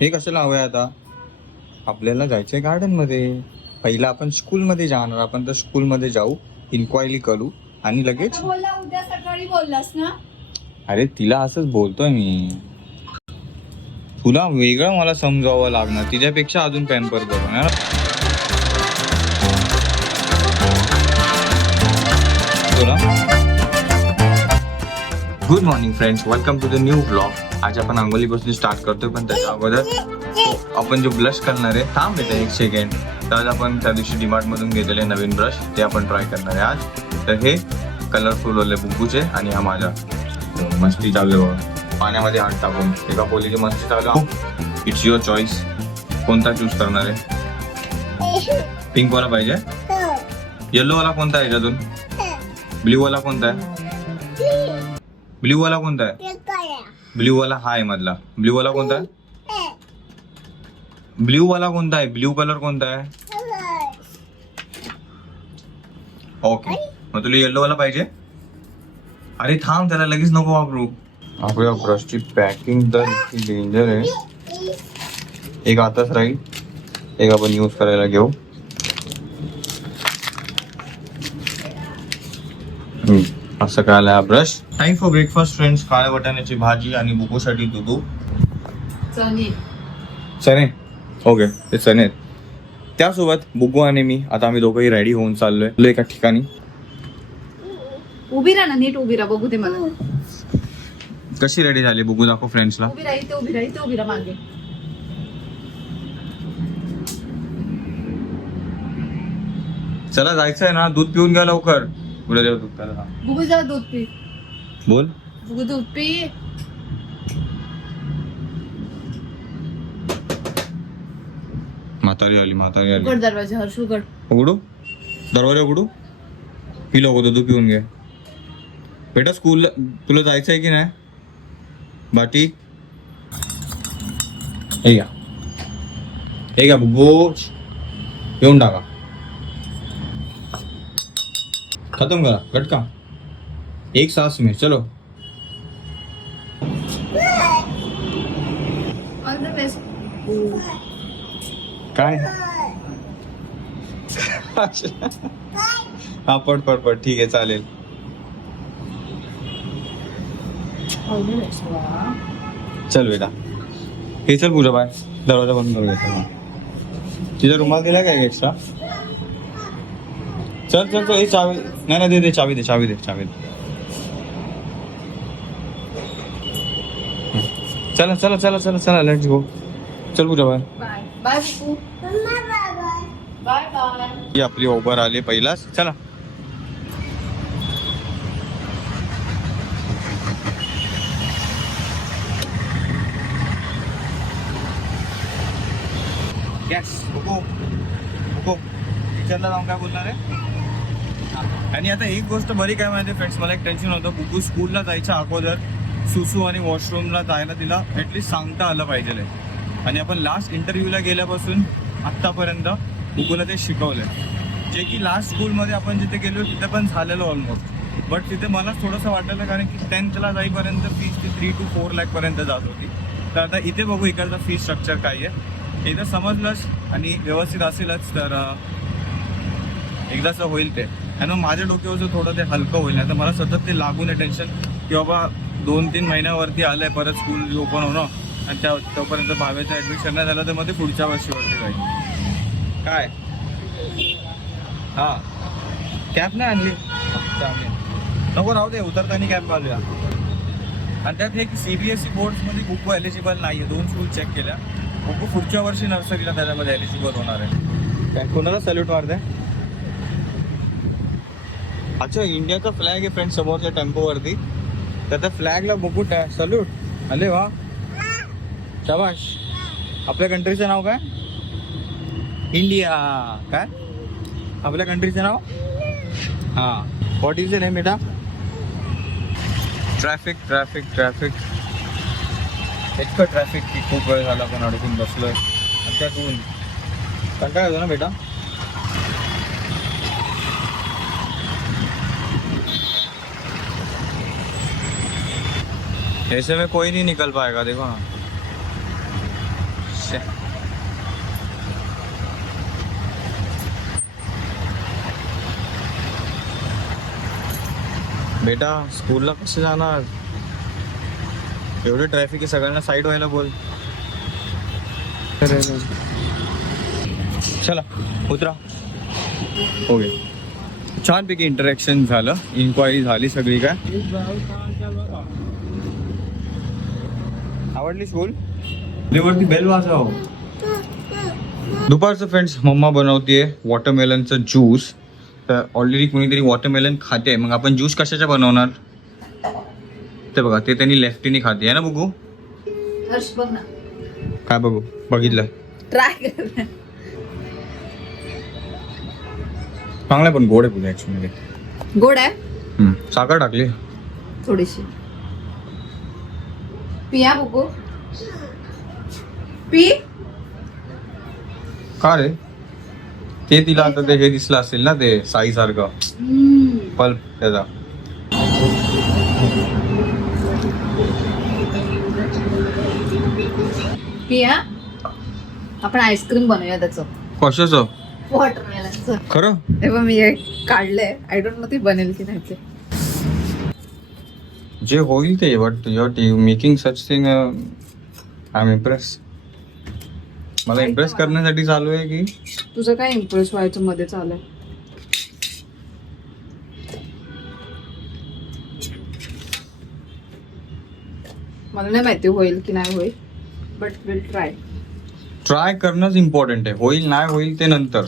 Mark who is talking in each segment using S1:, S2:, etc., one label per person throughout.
S1: हे कशाला हवंय आता? आपल्याला जायचंय गार्डनमध्ये पहिला आपण स्कूल मध्ये जाणार. आपण तर स्कूल मध्ये जाऊ इन्क्वायरी करू आणि लगेच
S2: बोलला उद्या सकाळी बोललास ना?
S1: अरे तिला असंच बोलतोय मी. तुला वेगळं मला समजावं लागणार. तिच्यापेक्षा अजून पॅम्पर हा? तुला good morning friends welcome to the new blog आज आपण अंगोलीपासून स्टार्ट करतोय पण त्याच्या अगोदर आपण जो ब्लश करणार आहे थांब येते एक सेकंड तर आज आपण त्या दिवशी डीमार्ट मधून घेतलेले नवीन ब्रश ते आपण ट्राय करणार आहे आज. तर हे कलरफुल वाले बुब्बूचे आणि हा माझा. मस्ती चालू आहे बघा. पाण्यामध्ये हात टाकून. एका पोलीची मस्ती चालू इट्स युअर चॉईस कोणता चूज करणार आहे? पिंक वाला पाहिजे? येल्लो वाला कोणता आहे अजून ब्ल्यू वाला कोणता आहे? ब्ल्यू वाला कोणता आहे? ब्ल्यू वाला हा आहे मधला. ब्ल्यू वाला कोणता? आहे ब्ल्यू वाला कोणता आहे? ब्ल्यू कलर कोणता आहे? ओके. मग तुला येल्लो वाला पाहिजे. अरे थांब त्याला लगेच नको वापरू. आपल्या ब्रशची पॅकिंग तर इतकी डेंजर आहे. एक आताच राहील. एक आपण यूज करायला घेऊ. काय आलाय हा brush. Time for breakfast friends काळ्या वाटाण्याची भाजी आणि बुकूसाठी दुधू
S2: चणे.
S1: चणे? ओके ते चणे आहेत. त्यासोबत बुगू आणि मी आता आम्ही दोघंही रेडी होऊन चाललोय. चाललोय एका ठिकाणी.
S2: उभी राहा ना नीट उभी राहा बघू दे मला.
S1: कशी रेडी झाली बुगू दाखव फ्रेंड्सला
S2: उभी राहा इथे उभी राहा इथे उभी राहा मागे.
S1: चला जायचंय ना. दूध पिऊन घ्या लवकर. देऊ दूध प्यायला.
S2: बघू जा दूध पी.
S1: बोल.
S2: बघू दूध पी.
S1: म्हातारी आली म्हातारी आली.
S2: उघड दरवाजा हर्ष उघड.
S1: उघडू? दरवाजा उघडू? पी लोक पिऊन घे. बेटा स्कूल तुला जायचंय की नाही? बाटी? हे घ्या. हे घ्या बुगू येऊन टाका. खतम करा कटका एक सांस में चलो काय? हा पड पड पड. ठीक आहे चालेल. चल बेटा. हे चल पूजा बाय. दरवाजा बंद करू घेतो तिचा रुमाल दिला काय एक्स्ट्रा चल चल चल हे चावी नहीं नाही दे दे चावी दे चावी दे चावी दे. चला चला चला चला चला लेट्स गो चल पूजा बाय
S2: बाय बाय बघू बाय बाय
S1: ही आपली ओबर आली पहिलाच चला। यस बघू बघू किचनला जाऊन काय बोलणार आहे आणि आता एक गोष्ट बरी काय माहिती फ्रेंड्स मला एक टेन्शन होतं. कुकू स्कूलला जायच्या अगोदर सुसू आणि वॉशरूमला जायला तिला ॲटलीस्ट सांगता आलं पाहिजे आणि आपण लास्ट इंटरव्ह्यूला गेल्यापासून आत्तापर्यंत कुकूला ते शिकवलं जे की लास्ट स्कूलमध्ये आपण जिथे गेलो तिथे पण झालेलं ऑलमोस्ट बट तिथे मला थोडंसं वाटलं कारण की टेन्थला जाईपर्यंत फीस ती थ्री टू फोर लॅकपर्यंत जात होती. तर आता इथे बघू इकडचं फी स्ट्रक्चर काय आहे. एकदा समजलंच आणि व्यवस्थित असेलच तर एकदाचं होईल ते. आणि माझ्या डोक्यावरचं थोडं ते हलकं होईल नाही तर मला सतत ते लागून आहे टेन्शन की बाबा दोन तीन महिन्यावरती आलं आहे परत स्कूल ओपन होणं आणि त्या तोपर्यंत भावेचं ॲडमिशन नाही झालं तर मग ते पुढच्या वर्षीवरती जाईल. काय? हां. कॅब नाही आणली? चांगली. नको राहू दे उतरताना कॅब घालूया. आणि त्यात एक सी बी एस ई बोर्ड्समध्ये बुकू एलिजिबल नाही आहे दोन स्कूल चेक केल्या. खूप पुढच्या वर्षी नर्सरीला त्याच्यामध्ये एलिजिबल होणार आहे. काय कोणाला सल्यूट मारते अच्छा इंडियाचा फ्लॅग आहे फ्रेंड समोरच्या टेम्पोवरती. तर त्या फ्लॅगला बघू सल्यूट अरे वा. शाबाश. आपल्या कंट्रीचं नाव काय? इंडिया काय? आपल्या कंट्रीचं नाव? हां. व्हॉट इज द नेम बेटा? ट्रॅफिक ट्रॅफिक ट्रॅफिक इतकं ट्रॅफिक की खूप वेळ झाला पण अडकून बसलोय. आणि कंटाळा येतो ना बेटा? ऐसे में कोई नहीं निकल पाएगा देखो ना। बेटा स्कूलला कसं जाणार एवढे ट्रॅफिक आहे सगळ्यांना साईड व्हायला बोल। चला उतरा. ओके. छानपैकी इंटरॅक्शन झालं. इन्क्वायरी झाली सगळी काय? आवडली स्कूल वरती बेल वाजव दुपारचं फ्रेंड्स मम्मा बनवतीये वॉटरमेलनचं ज्यूस तर ऑलरेडी कुणीतरी वॉटरमेलन खाते. मग आपण ज्यूस कशाच्या बनवणार? ते बघा ते त्यांनी लेफ्टीने खाते. आहे ना बघू
S2: हर्ष बघ ना.
S1: काय बघू? बघितलं.
S2: ट्राय कर.
S1: चांगलं आहे पण गोड आहे पूजा ॲक्च्युली
S2: गोड आहे?
S1: साखर टाकली.
S2: थोडीशी. पिया? बघू पी?
S1: का रे? ते तिला आता ते हे दिसलं असेल ना ते साई सारखं. पल्प त्याचा.
S2: पिया? आपण आईस्क्रीम बनवूया त्याचं.
S1: कशाचं?
S2: वॉटरमेलनचं
S1: खरं?
S2: तेव्हा मी हे काढलंय. आय डोंट नो ती बनेल की नाही ते.
S1: जे होईल ते but you're making such thing I am impress मला इम्प्रेस करण्यासाठी चालू आहे की?
S2: तुझं काय इम्प्रेस व्हायचं मध्ये चालू मला नाही माहिती होईल की नाही होईल बट विल ट्राय
S1: ट्राय करणंच इम्पॉर्टंट आहे. होईल नाही होईल ते नंतर.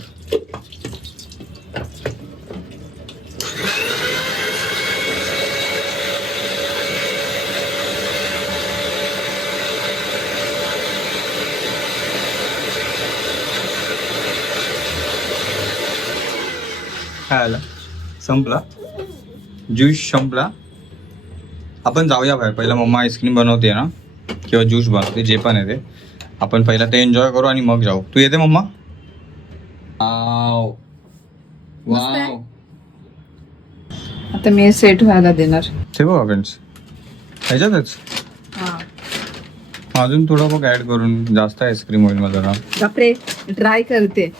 S1: काय आलं संपला. ज्यूस संपला. आपण जाऊया बाहेर. पहिला मम्मा आईस्क्रीम बनवते ना किंवा ज्यूस बनवते जे पण आहे ते. आपण पहिला ते एन्जॉय करू आणि मग जाऊ. तू येते मम्मा. वाव.
S2: आता मी सेट व्हायला देणार.
S1: ते बघा फ्रेंड्स ह्याच्यातच?
S2: हा.
S1: अजून थोडं बघ ऍड करून. जास्त आईस्क्रीम होईल मला जरा
S2: बापरे ट्राय करते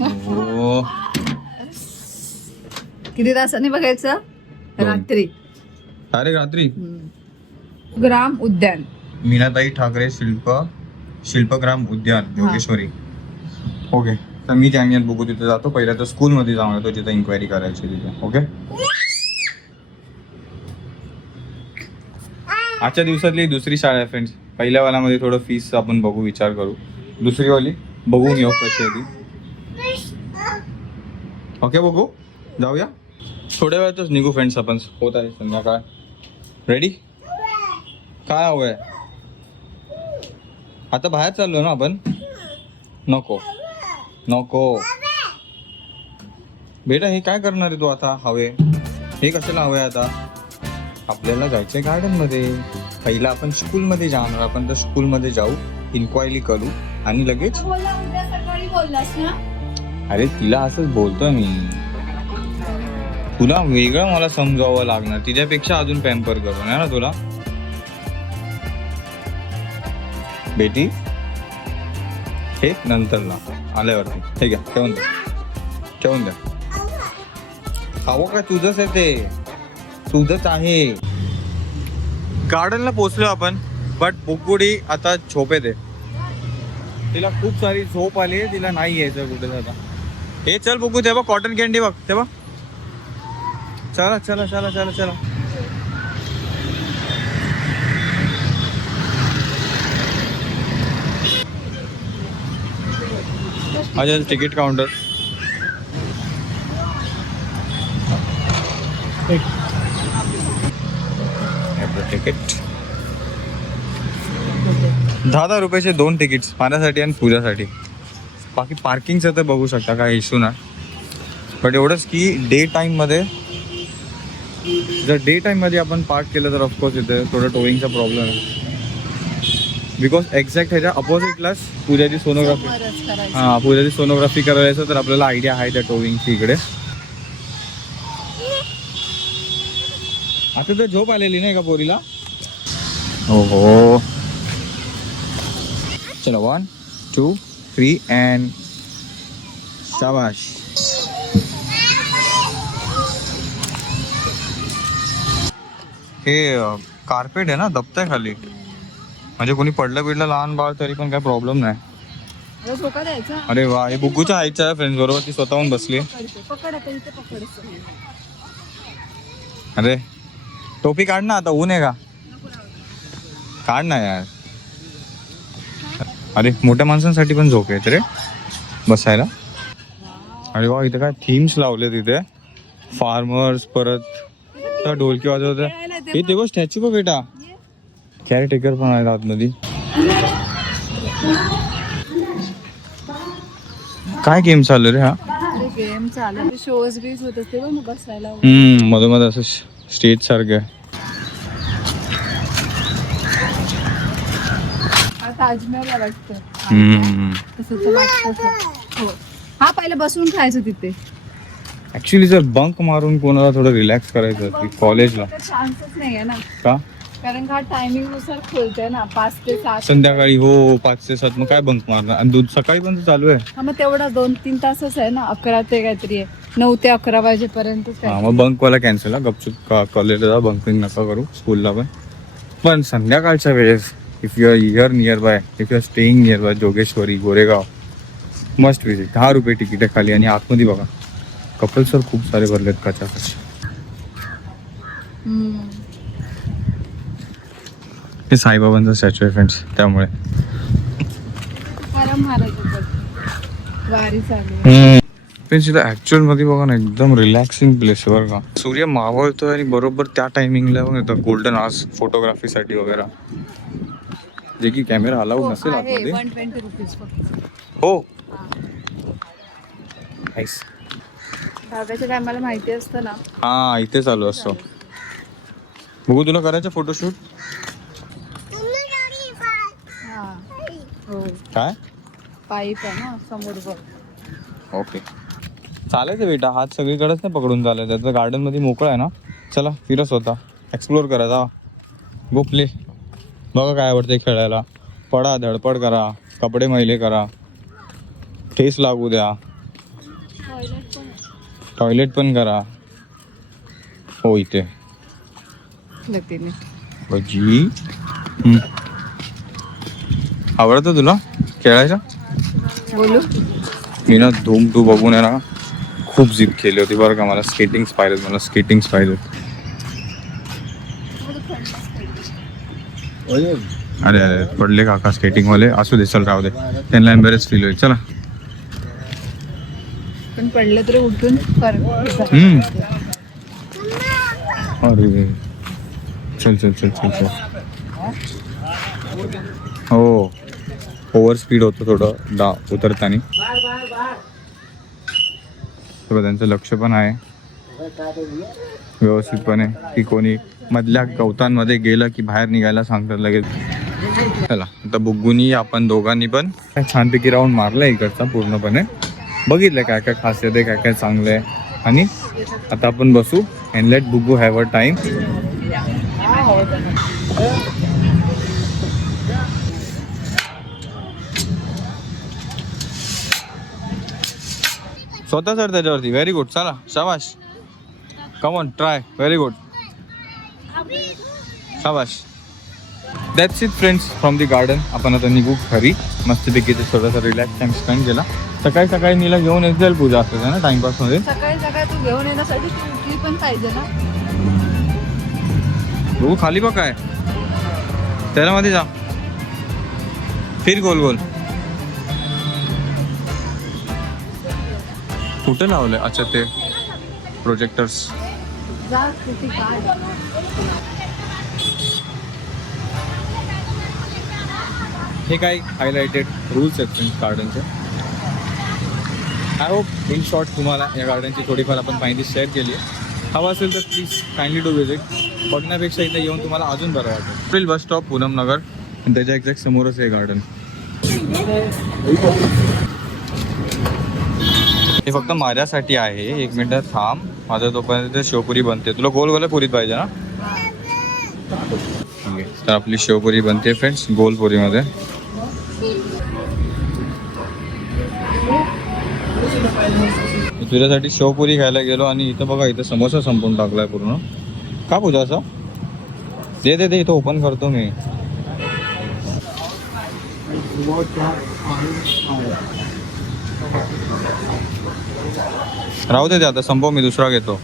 S1: हो
S2: किती तासांनी बघायचं?
S1: दोन.
S2: रात्री.
S1: अरे रात्री?
S2: ग्राम उद्यान.
S1: मीनाताई ठाकरे शिल्प शिल्पग्राम उद्यान योगेश्वरी ओके. तर मी कॅमियात बघू तिथे जातो. पहिल्या तर स्कूलमध्ये जाऊन येतो तिथे इन्क्वायरी करायची तिथे. ओके? आजच्या दिवसातली दुसरी शाळा आहे फ्रेंड्स पहिल्या वाल्यामध्ये थोडं फीस आपण बघू विचार करू. दुसरी वाली? बघून येऊ कशी आहे ती. ओके बघू. जाऊया. थोड्या वेळातच निघू फ्रेंड्स आपण. होत आहे संध्याकाळ. रेडी काय हवंय? आता बाहेर चाललो ना आपण? नको. नको. बेटा हे काय करणार आहे तू आता? हवे. हे कशाला हवे आता? आपल्याला जायचंय गार्डनमध्ये पहिला आपण स्कूल मध्ये जाणार. आपण तर स्कूल मध्ये जाऊ इन्क्वायरी करू आणि लगेच अरे तिला असंच बोलतोय मी. तुला वेगळं मला समजावं लागणार. तिच्यापेक्षा अजून पॅम्पर करून आहे ना तुला? बेटी? हे नंतरला आल्यावरती. ठीक आहे ठेवून द्या ठेवून द्या. अहो का? तुझंच आहे ते. तुझंच आहे. गार्डनला पोचलो आपण बट बुकुडी आता झोप येते तिला खूप सारी झोप आली आहे तिला नाही यायचं कुठे आता हे चल बघू तेव्हा कॉटन कॅन्डी बघ. तेव्हा चला चला चला चला चला. अच्छा तिकीट काउंटर तिकीट दहा दहा रुपयाचे दोन तिकीट्स पाण्यासाठी आणि पूजासाठी. बाकी पार्किंगचं तर बघू शकता काय इश्यू नाही. बट एवढंच की डे टाईममध्ये जर डे टाईममध्ये आपण पार्क केलं तर ऑफकोर्स इथे थोडं टोईंगचा प्रॉब्लेम आहे. बिकॉज एक्झॅक्ट ह्याच्या अपोजिटलाच पूजाची सोनोग्राफी हां पूजाची सोनोग्राफी करायचं तर आपल्याला आयडिया आहे त्या टोविंगची इकडे. आता तर झोप आलेली नाही का पोरीला? हो हो चलो वन टू थ्री अँड शाबाश. हे कार्पेट आहे ना दबतंय खाली. म्हणजे कोणी पडलं बिडलं लहान बाळ तरी पण काय प्रॉब्लेम नाही. अरे वा हे बुग्गूच्या आईच्या फ्रेंड बरोबर ती स्वतःहून बसली. अरे टोपी काढ ना आता ऊन आहे का? काढ ना यार. अरे मोठ्या माणसांसाठी पण झोप येते रे बसायला. अरे वा इथे काय थीम्स लावले तिथे फार्मर्स परत ढोलकी वाजवत हे तेव्हा स्टॅच्यू बघ बेटा. कॅरेटेकर पण आहेत आतमध्ये. काय गेम चालू रे हा?
S2: गेम चालू शोज बीज होत असते बघ बसायला
S1: हम्ममध्ये असं स्टेज सारखं.
S2: ताजमहल वाटतं.
S1: हम्म.
S2: तसं तर वाटतं हो. हा पहिले बसून खायचं तिथे.
S1: ऍक्च्युली जर बंक मारून कोणाला थोडं रिलॅक्स करायचं की कॉलेजला
S2: चान्सच नाही आहे ना.
S1: का?
S2: कारण का? टायमिंगनुसार खोलतंय ना. पाच ते सात
S1: संध्याकाळी हो पाच ते सात मग काय बंक मारणार? आणि दूध सकाळी पण चालू आहे.
S2: हा मग तेवढा दोन तीन तासच आहे ना. अकरा ते काहीतरी आहे. नऊ ते अकरा वाजेपर्यंत
S1: हा मग बंक वाला कॅन्सल गपचूप कॉलेजला बंकिंग नका करू. स्कूलला पण. पण संध्याकाळच्या वेळेस if you are here near by if you are staying near by Jogeshwari Goregaon must visit दहा रुपये तिकीट आहे खाली आणि आतमध्ये बघा. कपल सर खूप सारे भरलेत कचाकच हे साईबाबांचा स्टॅच्यू आहे फ्रेंड्स त्यामुळे. फ्रेंड्स इथं ऍक्च्युअलमध्ये बघा ना एकदम रिलॅक्सिंग प्लेस आहे बरं का. सूर्य मावळतोय आणि बरोबर त्या टायमिंगला येतं गोल्डन आवर्स फोटोग्राफीसाठी वगैरे. जे की कॅमेरा अलाउड
S2: हो,
S1: नसेल आतमध्ये. हो. Nice.
S2: दहाव्याच्या टायमाला माहिती असतं ना.
S1: हा इथे चालू असतो. बघू तुला करायचं फोटोशूट
S2: हा. हो.
S1: काय?
S2: पाईप आहे ना समोर बघ
S1: ओके. चालायचं बेटा हात सगळीकडेच नाही पकडून चालायचं. तर गार्डनमध्ये मोकळं आहे ना. चला फिरस होता. एक्सप्लोर करा जा. गो प्ले बघा काय आवडते खेळायला. पडा धडपड करा. कपडे मैले करा. ठेस लागू द्या. टॉयलेट पण करा. हो इथे.
S2: लतीने
S1: भजी. आवडतं तुला खेळायचं
S2: बोलू.
S1: मी ना धूम टू बघून आहे ना खूप जिद केली होती बरं का मला स्केटिंग्स पाहिजेत मला स्केटिंग्स पाहिजेत अरे अरे पडले काका स्केटिंग वाले. असू दे चल राहू दे. त्यांना एम्बेरेस फील होईल. चला.
S2: पण पडलं तर उठून
S1: हम्म. अरे. चल चल चल चल चल. हो. ओव्हर स्पीड होतं थोडं. डा उतरताना. तेव्हा त्यांचं लक्ष पण आहे. व्यवस्थितपणे की कोणी मधल्या गवतांमध्ये गेलं की बाहेर निघायला सांगतात लगेच. चला आता बुग्गुनी आपण दोघांनी पण काय छानपैकी राऊंड मारला इकडचा पूर्णपणे. बघितलं काय काय खासियत आहे काय काय चांगलं आहे. आणि आता आपण बसू and let Buggu have a time स्वतः सर त्याच्यावरती. व्हेरी गुड चला शाबाश. Come on try very good शाबाश. That's it friends from the garden आपण आता निघू खरी मस्तपैकी थोडासा रिलॅक्स टाइम स्पेंड केला. सकाळी सकाळी नीला घेऊन येत जाईल पूजा असते ना टाइमपासमध्ये?
S2: सकाळी सकाळी तू घेऊन येण्यासाठी पण पाहिजे ना.
S1: बघू खाली बघ काय. त्याच्यामध्ये जा. फिर गोल गोल. कुठे लावलंय? अच्छा ते प्रोजेक्टर्स हे काय हायलाइटेड रूल्स आहेत गार्डनचे आय होप इन शॉर्ट तुम्हाला या गार्डनची थोडीफार आपण माहिती शेअर केली आहे. असेल तर प्लीज काइंडली टू विजिट बघण्यापेक्षा इथे येऊन तुम्हाला अजून बरं वाटेल. पुढील बस स्टॉप पूनम नगर आणि त्याच्या एक्झॅक्ट समोरच आहे गार्डन हे फक्त माझ्यासाठी आहे. एक मिनटं थांब. माझं तोपर्यंत शेवपुरी बनते. तुला गोल गोल पुरीत पाहिजे ना? तर आपली शेवपुरी बनते फ्रेंड्स गोलपुरीमध्ये तुझ्यासाठी शेवपुरी खायला गेलो आणि इथं बघा इथं समोसा संपून टाकलाय पूर्ण. का पूजा असं? दे दे दे इथं ओपन करतो मी. राहू दे आता संपव मी दुसरा घेतो.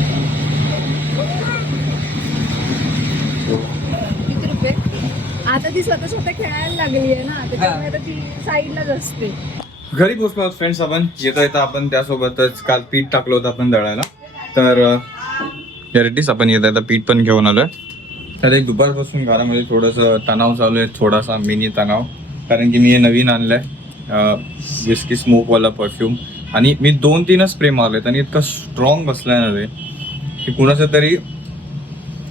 S2: आता ती स्वतः स्वतः खेळायला लागली आहे ना त्याच्यामुळे ती साईडलाच असते.
S1: घरी पोहोचलो आहोत फ्रेंड्स आपण. येता येता आपण त्यासोबतच काल पीठ टाकलं होतं आपण दळायला. तर रेटीस आपण येता येता पीठ पण घेऊन आलोय. तर एक दुपारपासून घरामध्ये थोडंसं तणाव चालू आहे थोडासा मिनी तणाव. कारण की मी हे नवीन आणलंय विस्की स्मोकवाला परफ्यूम आणि मी दोन तीनच स्प्रे मारलेत आणि इतका स्ट्रॉंग बसलाय ना ते की कुणाचं तरी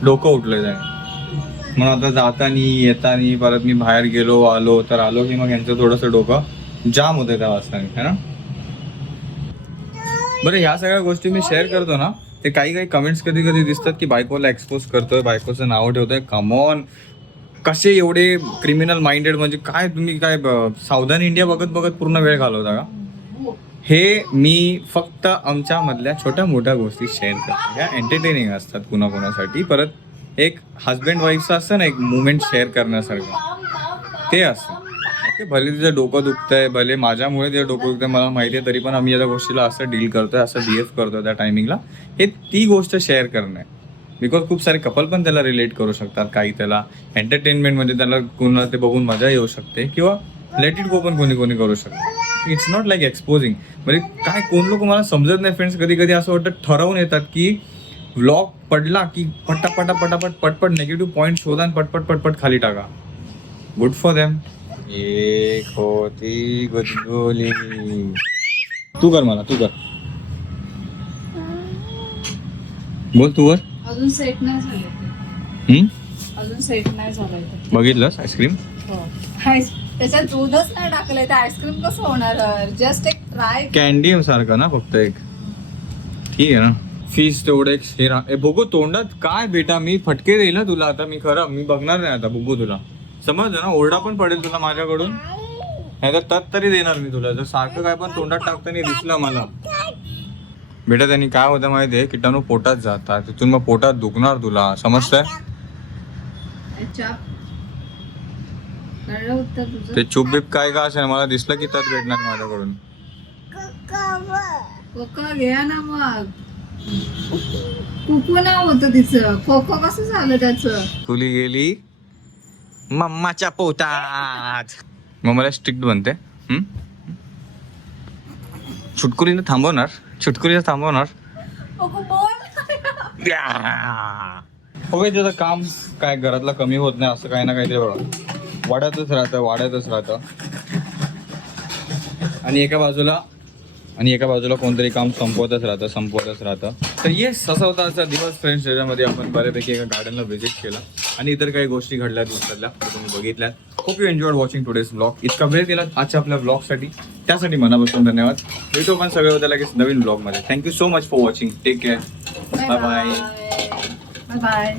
S1: डोकं उठलंय त्याने. मग आता जातानी येतानी परत मी बाहेर गेलो आलो तर आलो की मग यांचं थोडंसं डोकं जाम होते त्या वाचताना है ना? बरं ह्या सगळ्या गोष्टी मी शेअर करतो ना ते काही काही कमेंट्स कधी कधी दिसतात की बायकोला एक्सपोज करतोय बायकोचं नाव ठेवतोय. कमॉन कसे एवढे क्रिमिनल माइंडेड म्हणजे काय तुम्ही काय ब- सावधान इंडिया बघत बघत पूर्ण वेळ घालवता का? हे मी फक्त आमच्या मधल्या छोट्या मोठ्या गोष्टी शेअर करतो. ह्या एंटरटेनिंग असतात कुणाकुणासाठी. परत एक हजबंड वाईफचं असतं ना एक मुवमेंट शेअर करण्यासारखं. ते असतं. ते भले तिचं डोकं दुखतंय भले माझ्यामुळे तिचं डोकं दुखतंय मला माहिती आहे तरी पण आम्ही या गोष्टीला असं डील करतोय असं बिहेव करतोय त्या टायमिंगला हे ती गोष्ट शेअर करणं. आहे बिकॉज खूप सारे कपल पण त्याला रिलेट करू शकतात काही त्याला एंटरटेनमेंटमध्ये त्याला कोणाला ते बघून मजा येऊ शकते किंवा लेट इट गो पण कोणी कोणी करू शकतं. इट्स नॉट लाईक एक्सपोजिंग म्हणजे काय कोण लोक मला समजत नाही फ्रेंड्स कधी कधी असं वाटतं ठरवून येतात की व्लॉग पडला की पटापटा पटापट पटपट नेगेटिव्ह पॉईंट शोधा आणि पटपट पटपट खाली टाका. गुड फॉर दॅम एक होती गुदगुली तू कर मला तू कर. बोल तू वर
S2: अजून सेट नाही झालं
S1: हम्म?
S2: अजून सेट नाही झालंय ते.
S1: बघितलंस आईस्क्रीम
S2: हो. आईस- त्याच्यात दूधच नाही टाकलंय. तर आईस्क्रीम कसं होणार? जस्ट एक ट्राय
S1: कॅन्डी सारखं ना फक्त एक. ठीक आहे ना. फीस तेवढं एक हे रा- ए बघू तोंडात काय बेटा? मी फटके देईल ना तुला आता मी खरं मी बघणार नाही आता बघू तुला. समजलं ना ओरडा पण पडेल तुला माझ्याकडून. नाही तर तत तरी देणार मी तुला. जर सारखं काय पण तोंडात टाकताना दिसलं मला. बेटा त्यांनी काय होतं माहिती आहे? किटाणू पोटात जातात. तिथून मग पोटात दुखणार तुला. समजतंय? ते चुप बिप काय का असेल? मला दिसलं की तत भेटणार माझ्याकडून.
S2: कोको घ्या ना मग. कुकू नाव होतं तिचं. कोको कसं झालं त्याचं?
S1: तुली गेली? मम्माच्या पोटात. मग मला स्ट्रिक्ट बनते. हम्म? छुटकुरीनं थांबवणार. छुटकुरीनं थांबवणार. त्याचं काम काय घरातलं कमी होत नाही असं काही ना काहीतरी बघा. वाढतच राहतं वाढतच राहतं. आणि एका बाजूला आणि एका बाजूला कोणतरी काम संपवतच राहतं संपवतच राहतं. तर येस असा होता आजचा दिवस फ्रेंड्स ज्याच्यामध्ये आपण बऱ्यापैकी एका गार्डनला व्हिजिट केला. आणि इतर काही गोष्टी घडल्या त्या तुम्ही बघितल्यात. खूप you enjoyed watching today's blog इतका वेळ दिला आजच्या आपल्या ब्लॉगसाठी त्यासाठी मनापासून धन्यवाद. भेटू पण सगळे होत्या लगेच नवीन ब्लॉगमध्ये thank you so much for watching take care bye bye
S2: bye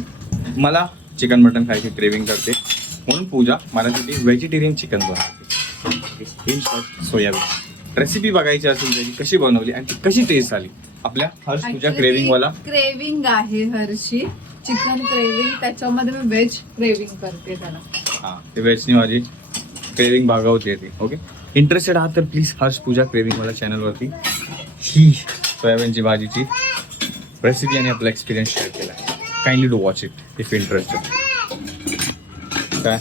S1: मला चिकन मटन खायची क्रेविंग करते. म्हणून पूजा माझ्यासाठी व्हेजिटेरियन चिकन बनवते. इन शॉर्ट सोयाबीन रेसिपी बघायची असेल त्याची कशी बनवली आणि ती कशी टेस्ट आली? आपल्या हर्ष पूजा क्रेविंग वाला.
S2: क्रेविंग आहे हरशी चिकन क्रेविंग त्याच्यामध्ये मी व्हेज क्रेविंग करते त्याला.
S1: हा ते व्हेजनी माझी क्रेविंग भागवते ती ओके इंटरेस्टेड आहात तर प्लीज हर्ष पूजा क्रेविंग मला चॅनलवरती ही सोयाबीनची भाजीची रेसिपी आणि आपला एक्सपिरियन्स शेअर केला आहे. Kindly to watch it if interested काय?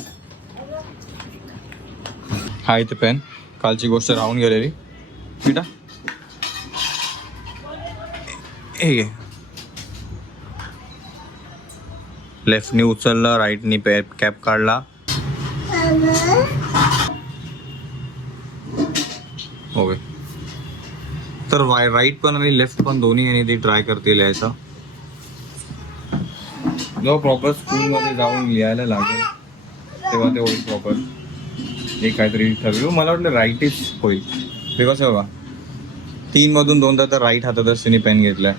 S1: हा इथे पेन कालची गोष्ट राहून गेलेली. पिठा हे घे लेफ्टनी उचललं राईटनी पॅप कॅप काढला. ओके तर राईट पण आणि लेफ्ट पण दोन्ही आणि ते ट्राय करते लिहायचं जेव्हा प्रॉपर स्कूलमध्ये जाऊन लिहायला लागेल तेव्हा ते होईल प्रॉपर एक काहीतरी ठरवू मला वाटलं राईटच होईल. बिकॉज बघा तीनमधून दोनदा तर राईट हातातच तिने पेन घेतलाय.